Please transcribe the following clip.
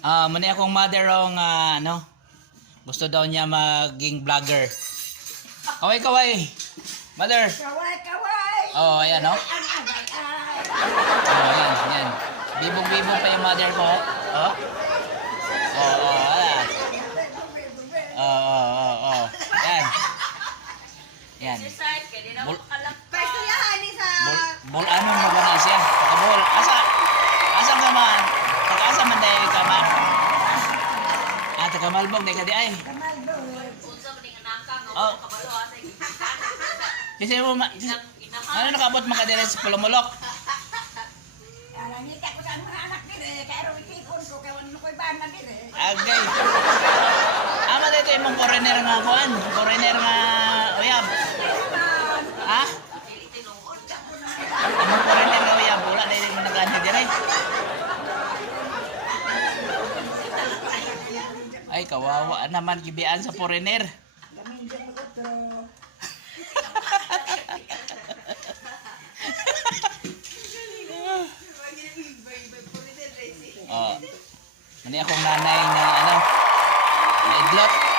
Mani akong mother ang ano, gusto daw niya maging vlogger. Kaway kaway. Mother. Kaway, kaway! Oh, ayan oh. Oh, ayan, ayan. Bibong-bibong pa yung mother ko. Oh. Oh, oh, ayan. Oh, oh, oh, oh. Ayan. Yan. Pwesto yan, isa! Ano mo ba na siya? Kabul. Asa ka man? Pag-asa man dahil ka man? Kamalbog na ka di ay. Oh. Kasi mo, ano nakabot mga dire sa Pulumulok? Nangita ko sa mga anak dire, kaya rin ikon ko, kaya ano ko'y bana dire. Agay. Ama dito yung foreigner nga kuan. Foreigner nga uyab. Ha? Among foreigner nga uyab. Wala na yung managanya dire. Ay, kawawa naman gibian sa foreigner. Oh. Mani akong nanay na ano, na idlot.